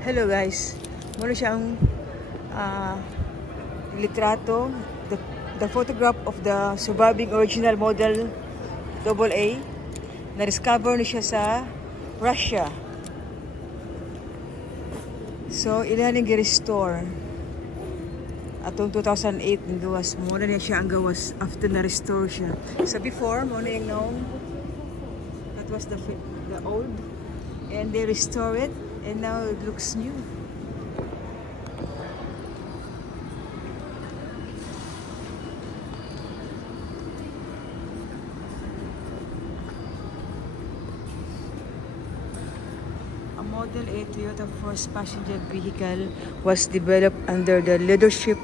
Hello guys, muna siyang litrato, the photograph of the surviving original model AA. Na-discover na siya sa Russia. So, ilan yung gi-restore. Atong 2008 ang gawas. Muna niya siya ang gawas after na-restore siya. So before, muna yung known, that was the old. And they restore it. And now it looks new. A Model A Toyota first passenger vehicle was developed under the leadership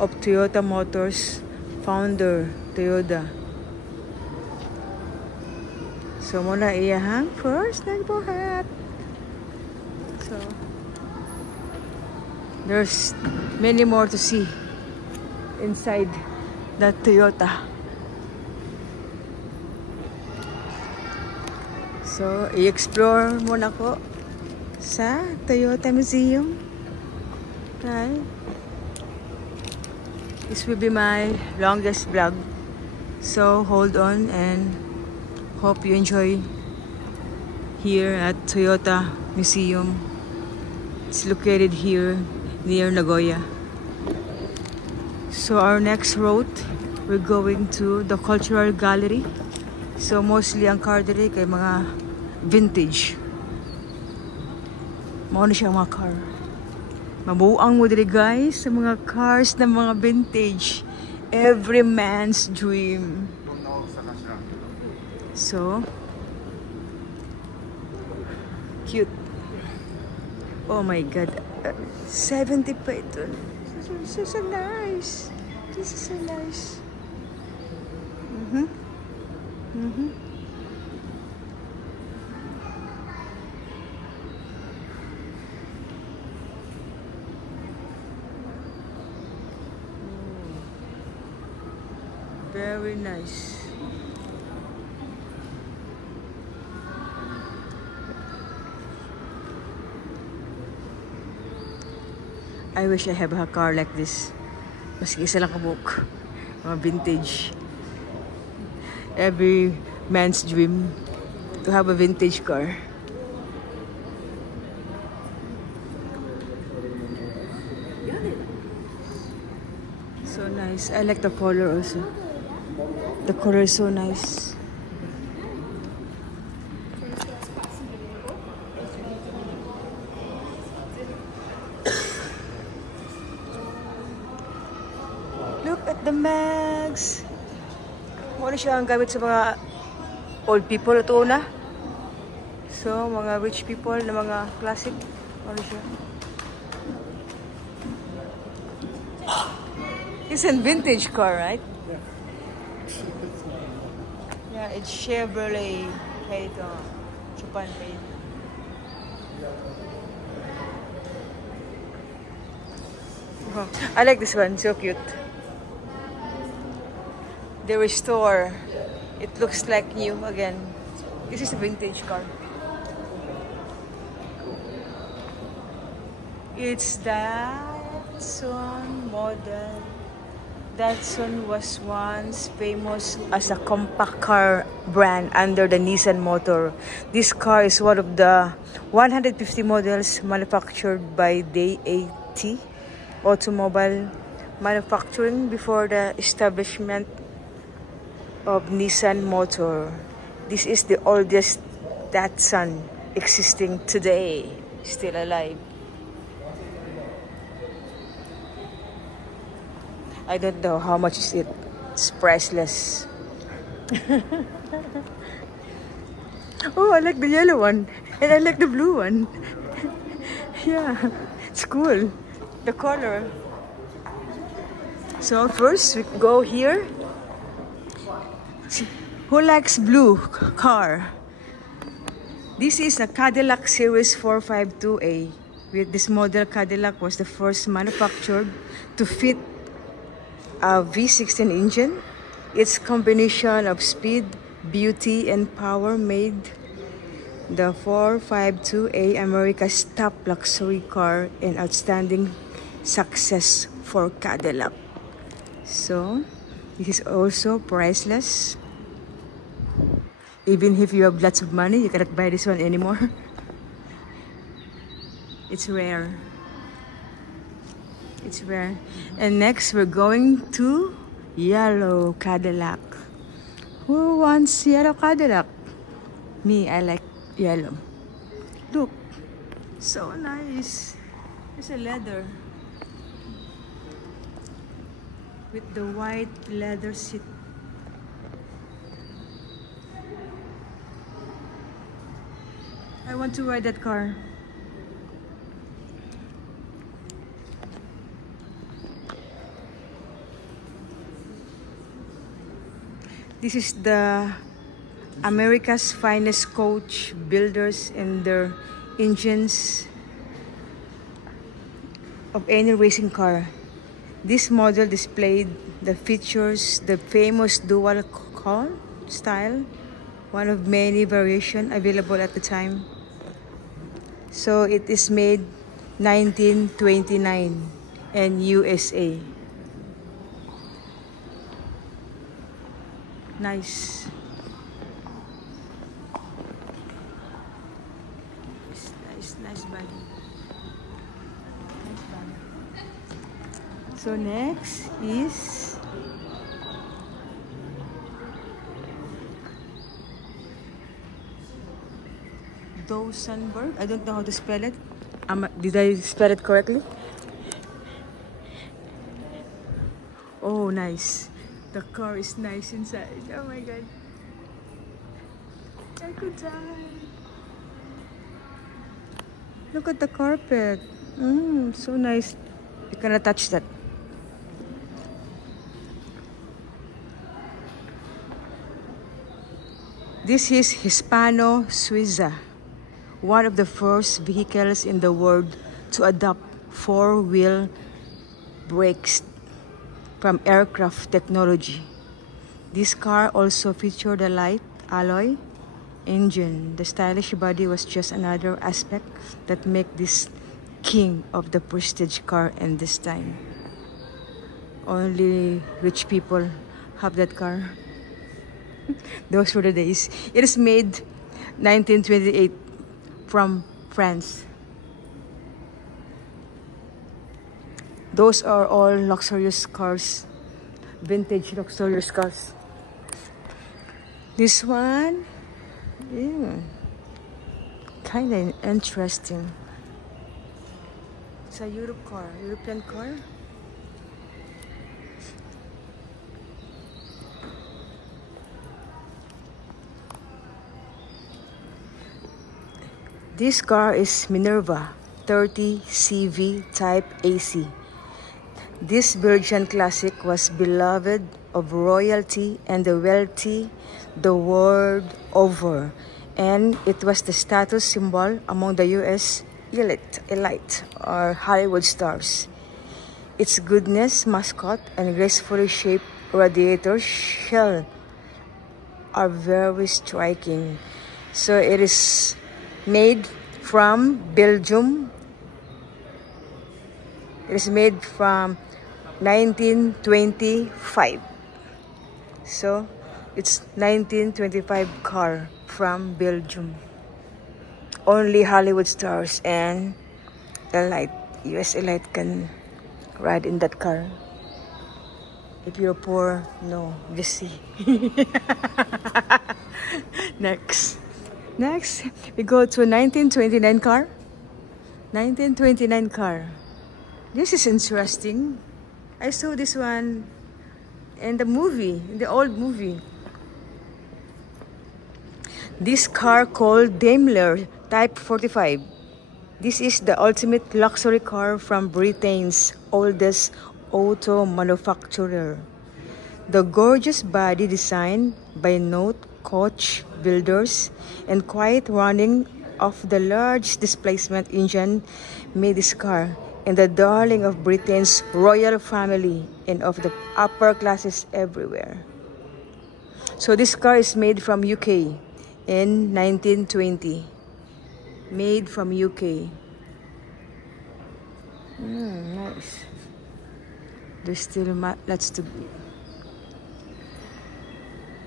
of Toyota Motors founder Toyoda. So muna iyahang first nagbuhat. So, there's many more to see inside that Toyota. So, i-explore muna ko sa Toyota Museum. Right? This will be my longest vlog. So, hold on and hope you enjoy here at Toyota Museum. It's located here near Nagoya. So our next route, we're going to the Cultural Gallery. So mostly ang car diri kay mga vintage. Mao na siya mga car. Mabuang mo diri guys sa mga cars na mga vintage. Every man's dream. So cute. Oh my god, 70 pa ito. This is so nice. This is so nice. Very nice. I wish I have a car like this. Maski isa lang kabuk. Mga vintage. Every man's dream to have a vintage car. So nice. I like the color also. The color is so nice. Look at the mags. Wala siya ang gamit sa mga old people ito na. So, mga rich people na mga classic. Wala siya. It's a vintage car, right? Yeah, it's Chevrolet. Kaya ito. Japan made. I like this one. So cute. They restore. It looks like new again. This is a vintage car. It's Datsun model. Datsun was once famous as a compact car brand under the Nissan motor. This car is one of the 150 models manufactured by DAT Automobile Manufacturing before the establishment of Nissan Motor. This is the oldest Datsun existing today, still alive. I don't know how much is it. It's priceless. Oh, I like the yellow one and I like the blue one. Yeah, it's cool. The color. So first we go here. Who likes blue car? This is a Cadillac Series 452A. With this model, Cadillac was the first manufactured to fit a V16 engine. Its combination of speed, beauty, and power made The 452A, America's top luxury car and outstanding success for Cadillac. So, this is also priceless. Even if you have lots of money, you cannot buy this one anymore. It's rare. It's rare. And next, we're going to yellow Cadillac. Who wants yellow Cadillac? Me, I like yellow. Look, so nice. It's a leather with the white leather seat. I want to ride that car. This is the America's finest coach builders and their engines of any racing car. This model displayed the features, the famous dual cone style, one of many variations available at the time. So it is made 1929 in USA. Nice. Nice body. Nice body. So next is Doesenberg. I don't know how to spell it. Did I spell it correctly? Oh, nice. The car is nice inside. Oh my god. I could die. Look at the carpet. So nice. You cannot touch that. This is Hispano Suiza, one of the first vehicles in the world to adopt four-wheel brakes from aircraft technology. This car also featured a light alloy engine. The stylish body was just another aspect that make this king of the prestige car in this time. Only rich people have that car. Those were the days. It is made 1928 from France. Those are all luxurious cars, vintage luxurious cars. This one, kind of interesting. It's a European car. This car is Minerva 30 CV Type AC. This Virgin Classic was beloved of royalty and the wealthy the world over, and it was the status symbol among the U.S. elite or Hollywood stars. Its goodness mascot and gracefully shaped radiator shell are very striking. So it is made from Belgium. It is made from 1925. So it's 1925 car from Belgium. Only Hollywood stars and elite, US elite can ride in that car. If you're poor, no, just see. Next, we go to 1929 car. 1929 car. This is interesting. I saw this one in the movie, in the old movie. This car called Daimler Type 45. This is the ultimate luxury car from Britain's oldest auto manufacturer. The gorgeous body design by Note coach builders and quiet running of the large displacement engine made this car and the darling of Britain's royal family and of the upper classes everywhere. So this car is made from UK in 1920. made from UK. Nice. There's still lots to be.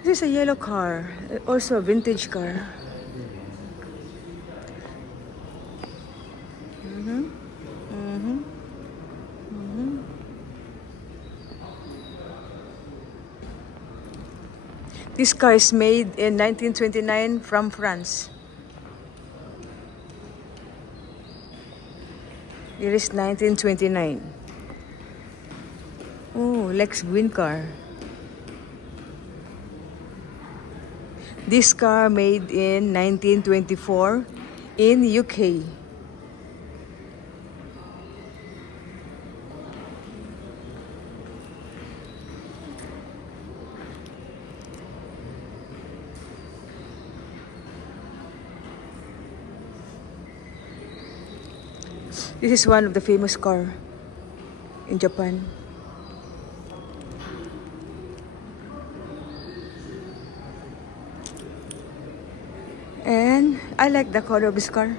This is a yellow car, also a vintage car. This car is made in 1929 from France. It is 1929. Oh, Lex Green car. This car made in 1924 in UK. This is one of the famous car in Japan. And I like the color of this car.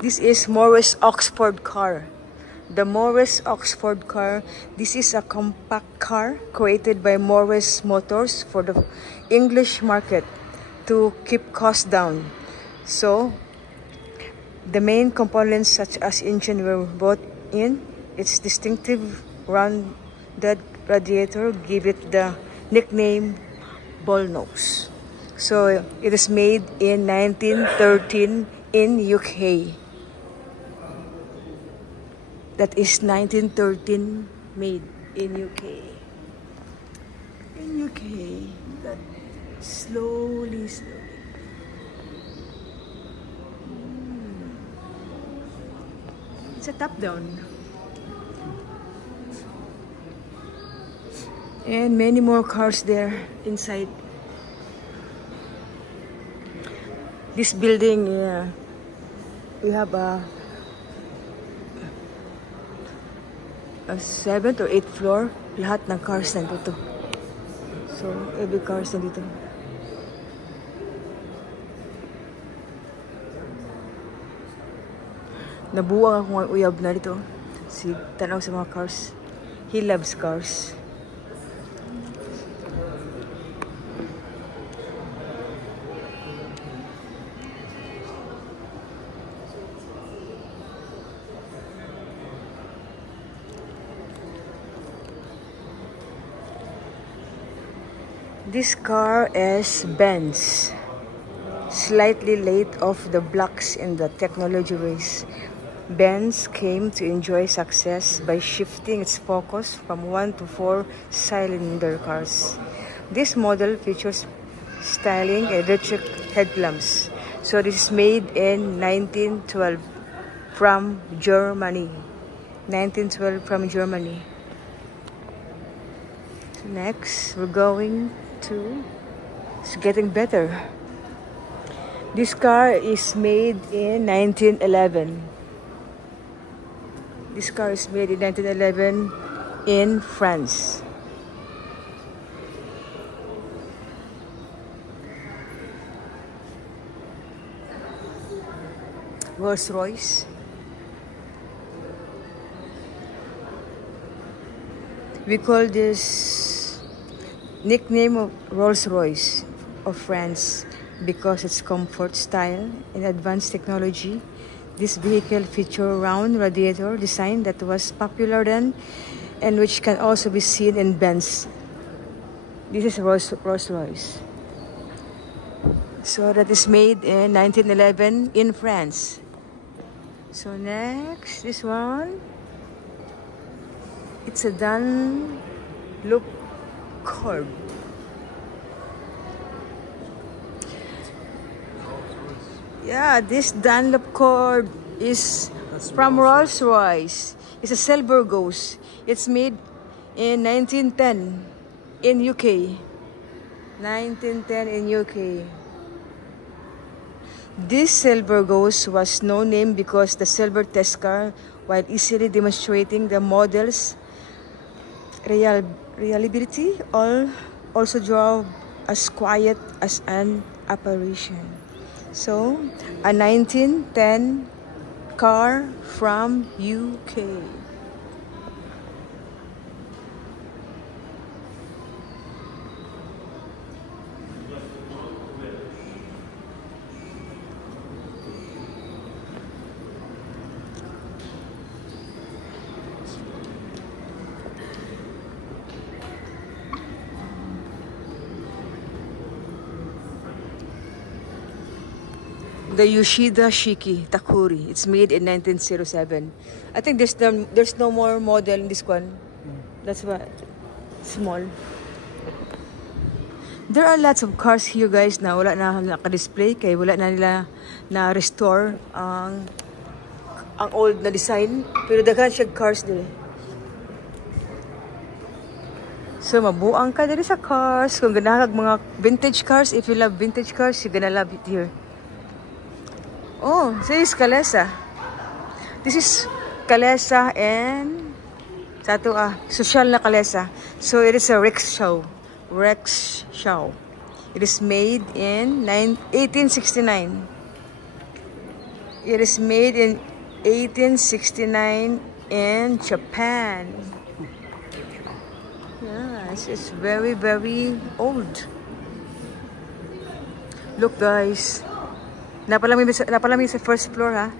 This is Morris Oxford car. The Morris Oxford car. This is a compact car created by Morris Motors for the English market to keep costs down. So, the main components such as engine were brought in. Its distinctive rounded radiator give it the nickname Bullnose. So it is made in 1913 in UK. That is 1913 made in UK. In UK, that slowly. It's a top down. And many more cars there inside. This building, we have a 7th or 8th floor. Lahat ng cars nandito. So, every car is nandito. Nabuwang akong uyab na dito. Si tanaw sa mga cars. He loves cars. This car is Benz. Slightly late off the blocks in the technology race. Benz came to enjoy success by shifting its focus from 1 to 4 cylinder cars. This model features styling electric headlamps. So this is made in 1912 from Germany. 1912 from Germany. So next, we're going to... It's getting better. This car is made in 1911. This car is made in 1911 in France. Rolls-Royce. We call this nickname of Rolls-Royce of France because its comfort, style, and advanced technology. This vehicle features round radiator design that was popular then and which can also be seen in Benz. This is Rolls-Royce. So that is made in 1911 in France. So next, this one. It's a Dunlop Cord. Yeah, this Dunlop Cord is from Rolls-Royce. It's a silver ghost. It's made in 1910 in UK. 1910 in UK. This silver ghost was no name because the silver test car, while easily demonstrating the model's reliability, also drove as quiet as an apparition. So, a 1910 car from UK. The Yoshida Shiki Takuri. It's made in 1907. I think there's no more model in this one. That's why small. There are lots of cars here, guys, na wala na naka-display kaya wala na nila na restore ang old na design, pero daghan siya cars dili. So mabuang ka diri sa cars kung ganahag mga vintage cars. If you love vintage cars, you're gonna love it here. Oh, this is Kalesa. This is Kalesa and social na Kalesa. So it is a rickshaw. Rickshaw. It is made in 1869. It is made in 1869 in Japan. Yeah, it's very, very old. Look, guys. Napalamig sa first floor, ha?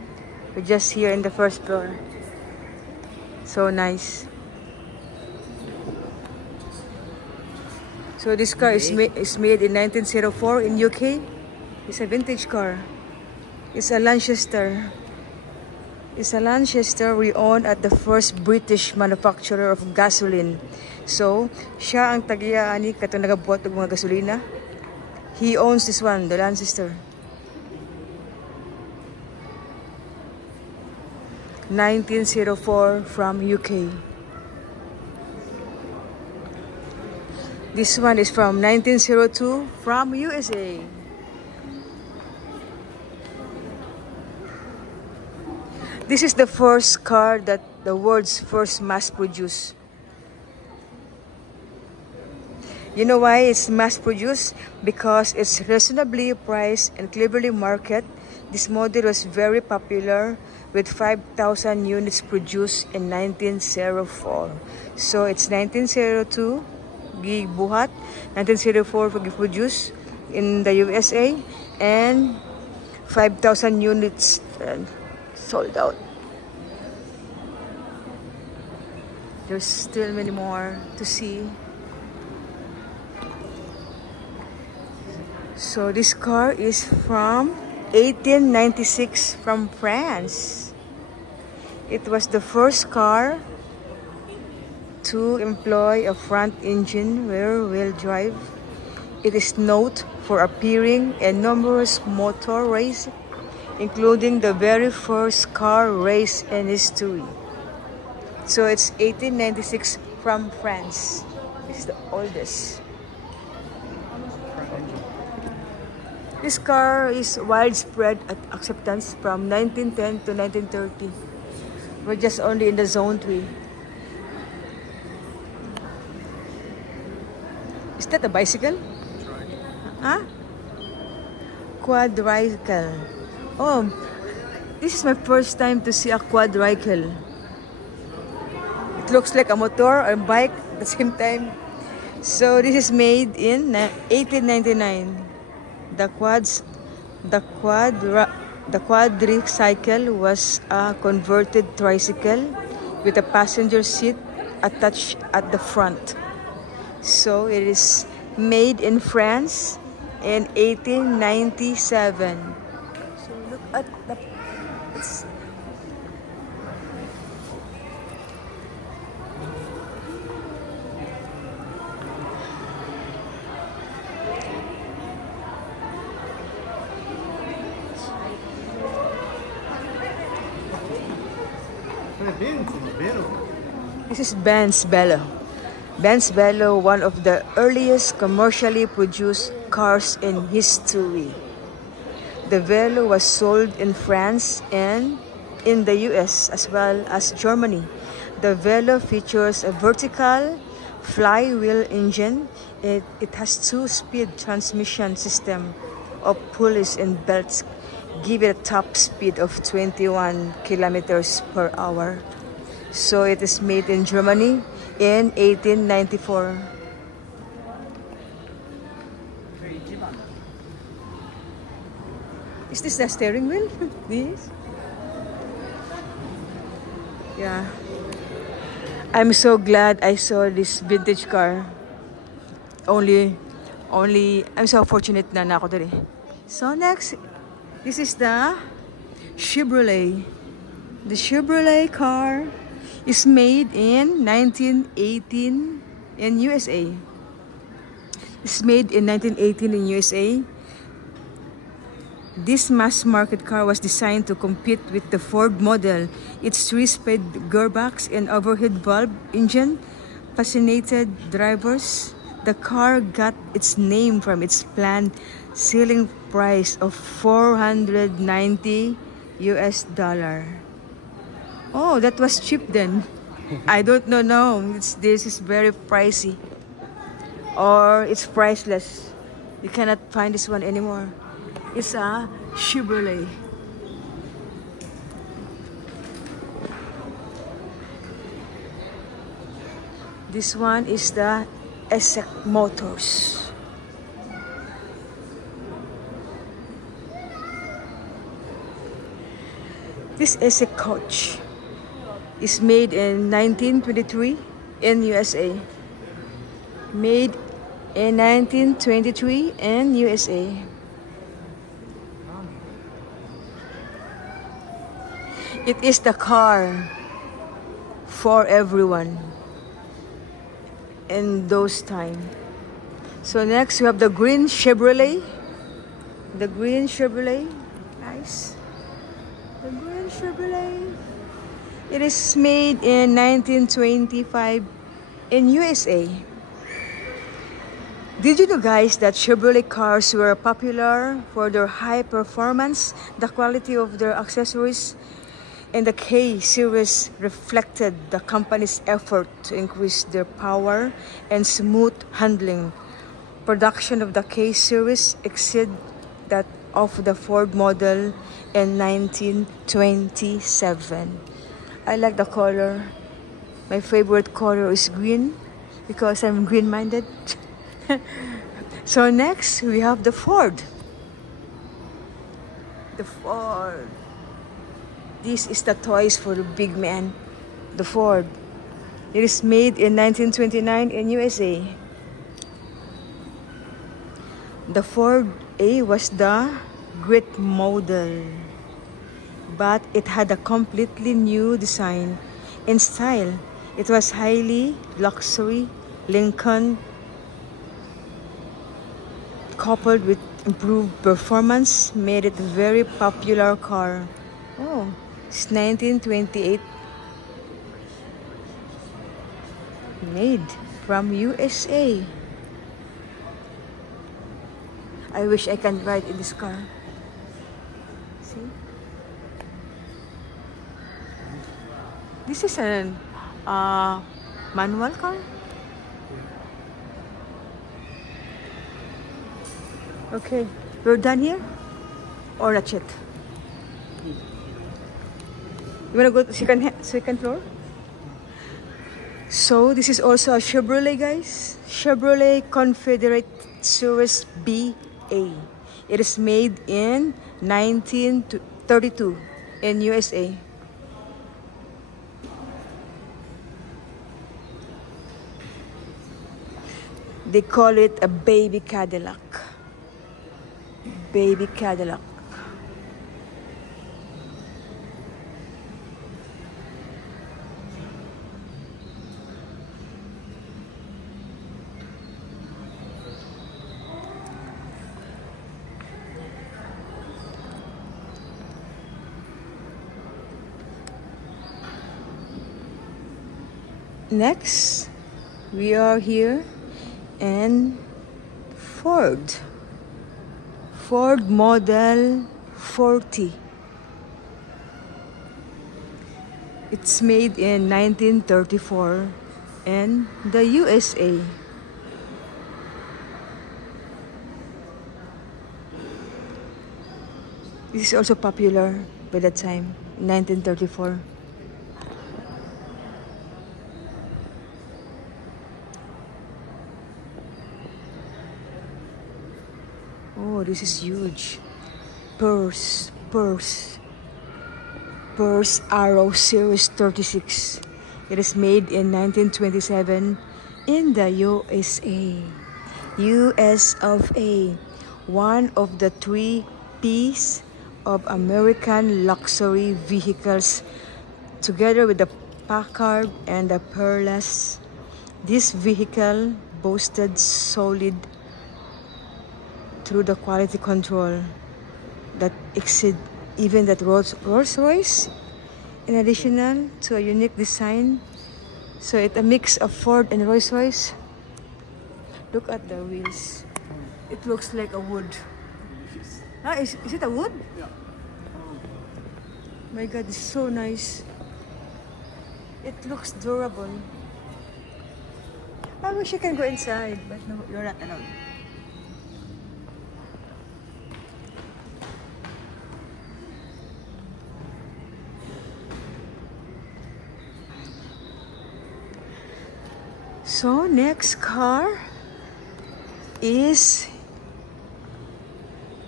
We're just here in the first floor. So nice. So this car is made in 1904 in UK. It's a vintage car. It's a Lanchester. It's a Lanchester re-owned at the first British manufacturer of gasoline. So, siya ang tagiya ani katong nagabuhat og mga gasolina. He owns this one, the Lanchester. 1904 from UK. This one is from 1902 from USA. This is the first car that the world's first mass-produced. You know why it's mass-produced? Because it's reasonably priced and cleverly marketed. This model was very popular with 5,000 units produced in 1904. So it's 1902 gibuhat, 1904 produced in the USA, and 5,000 units sold out. There's still many more to see. So this car is from 1896 from France. It was the first car to employ a front engine rear-wheel drive. It is noted for appearing in numerous motor races, including the very first car race in history. So it's 1896 from France. This is the oldest. This car is widespread acceptance from 1910 to 1930. We're just only in the zone 3. Is that a bicycle? Huh? Quadricycle. Oh, this is my first time to see a quadricycle. It looks like a motor or a bike at the same time. So this is made in 1899. The quadricycle was a converted tricycle with a passenger seat attached at the front. So it is made in France in 1897. So look at the... This is Benz Bello. Benz Bello, one of the earliest commercially produced cars in history. The Velo was sold in France and in the US as well as Germany. The Velo features a vertical flywheel engine. It has 2-speed transmission system, of pulleys and belts give it a top speed of 21 kilometers per hour. So it is made in Germany in 1894. Is this the steering wheel? This? Yeah. I'm so glad I saw this vintage car. Only, I'm so fortunate na ako today. So next, this is the Chevrolet. The Chevrolet car is made in 1918 in USA. It's made in 1918 in USA. This mass-market car was designed to compete with the Ford model. Its three-speed gearbox and overhead valve engine fascinated drivers. The car got its name from its planned selling price of $490 US. Oh, that was cheap then. I don't know now. This is very pricey. Or it's priceless. You cannot find this one anymore. It's a Chevrolet. This one is the ESSEC Motors. This ESSEC coach is made in 1923 in USA. Made in 1923 in USA. It is the car for everyone in those times. So next we have the green Chevrolet. The green Chevrolet, nice. The green Chevrolet. It is made in 1925 in USA. Did you know, guys, that Chevrolet cars were popular for their high performance, the quality of their accessories, and the K series reflected the company's effort to increase their power and smooth handling. Production of the K series exceeded that of the Ford model in 1927. I like the color. My favorite color is green because I'm green-minded. So next we have the Ford. The Ford. This is the toys for the big man. The Ford. It is made in 1929 in USA. The Ford A was the great model, but it had a completely new design and style. It was highly luxury. Lincoln, coupled with improved performance, made it a very popular car. Oh, it's 1928. Made from USA. I wish I can ride in this car. See? This is a manual car. Okay, we're done here? Or not yet? You wanna go to second floor? So this is also a Chevrolet, guys. Chevrolet Confederate Series BA. It is made in 1932 in USA. They call it a baby Cadillac. Baby Cadillac. Next, we are here in Ford Model 40. It's made in 1934 in the USA. This is also popular by that time, 1934. Oh, this is huge. Purse Arrow Series 36. It is made in 1927 in the USA. US of A. One of the 3 P's of American luxury vehicles, together with the Packard and the Peerless. This vehicle boasted solid through the quality control that exceed even that Rolls-Royce, in addition to a unique design. So it's a mix of Ford and Rolls-Royce. Look at the wheels. It looks like a wood. Ah, is it a wood? Yeah. My God, it's so nice. It looks durable. I wish you can go inside, but no, you're not allowed. So next car is,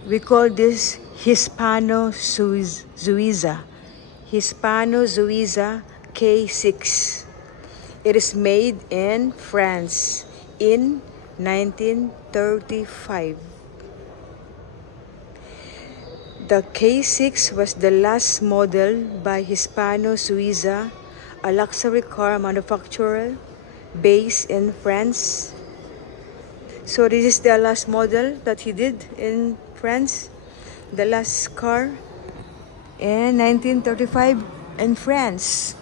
we call this Hispano Suiza. Hispano Suiza K6. It is made in France in 1935. The K6 was the last model by Hispano Suiza, a luxury car manufacturer based in France. So this is the last model that he did in France, the last car in 1935 in France.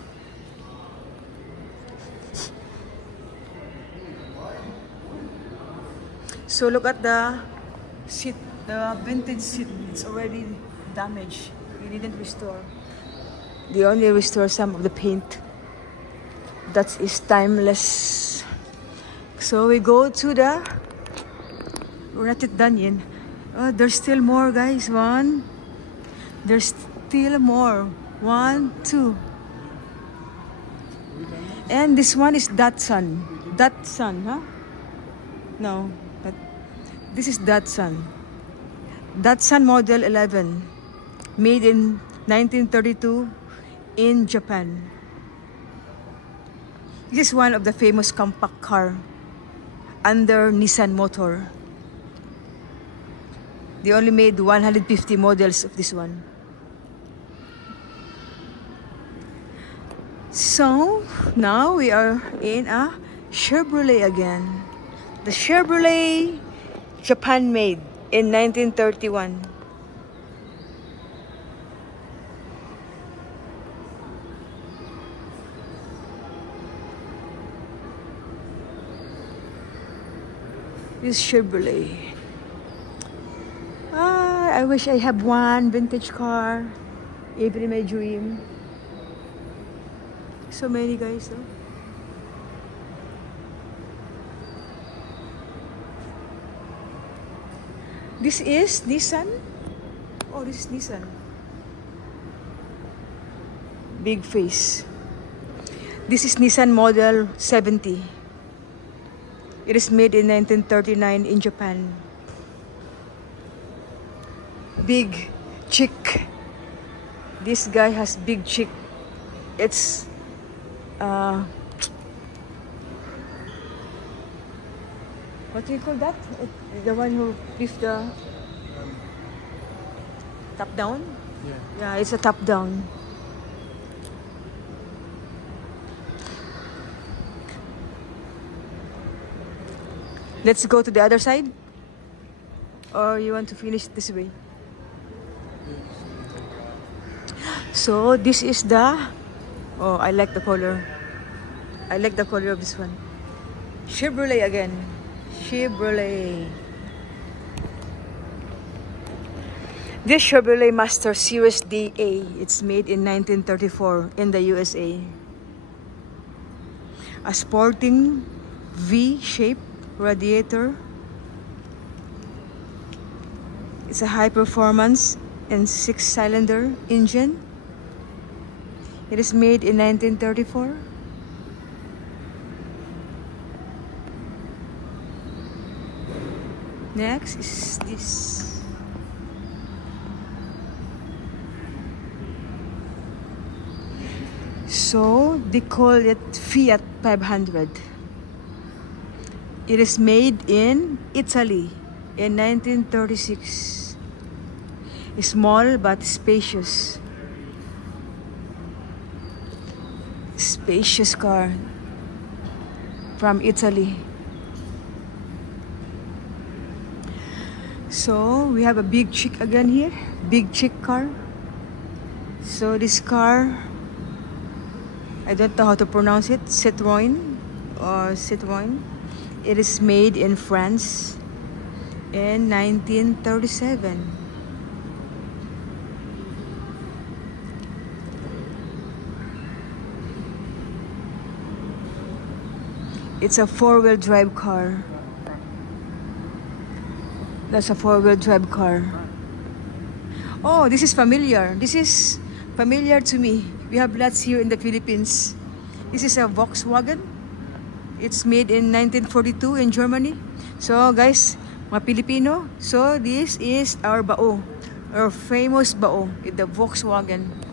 So look at the seat, the vintage seat. It's already damaged. He didn't restore. They only restore some of the paint. That is timeless. So we go to the, we're not yet done yet. Oh, there's still more, guys. There's still more. 1, 2. And this one is Datsun. Datsun, huh? No, but this is Datsun. Datsun Model 11, made in 1932 in Japan. This is one of the famous compact car under Nissan Motor. They only made 150 models of this one. So now we are in a Chevrolet again. The Chevrolet Japan made in 1931. This Chevrolet. I wish I have one vintage car. Even my dream. So many, guys. Oh. This is Nissan. Oh, this is Nissan. Big face. This is Nissan Model 70. It is made in 1939 in Japan. Big chick. This guy has big chick. It's what do you call that? The one who lift the top down? Yeah, it's a top down. Let's go to the other side? Or you want to finish this way? So this is the, oh, I like the color. I like the color of this one. Chevrolet again. Chevrolet. This Chevrolet Master Series DA. It's made in 1934 in the USA. A sporting V-shaped radiator. It's a high performance and 6-cylinder engine. It is made in 1934. Next is this. So they call it Fiat 500. It is made in Italy in 1936. Small but spacious. Spacious car from Italy. So we have a big chick again here. Big chick car. So this car, I don't know how to pronounce it. Citroën or Citroën. It is made in France in 1937. It's a four-wheel drive car. That's a four-wheel drive car. Oh, this is familiar. This is familiar to me. We have lots here in the Philippines. This is a Volkswagen. It's made in 1942 in Germany. So guys, mga Pilipino, so this is our bao. Our famous bao, the Volkswagen.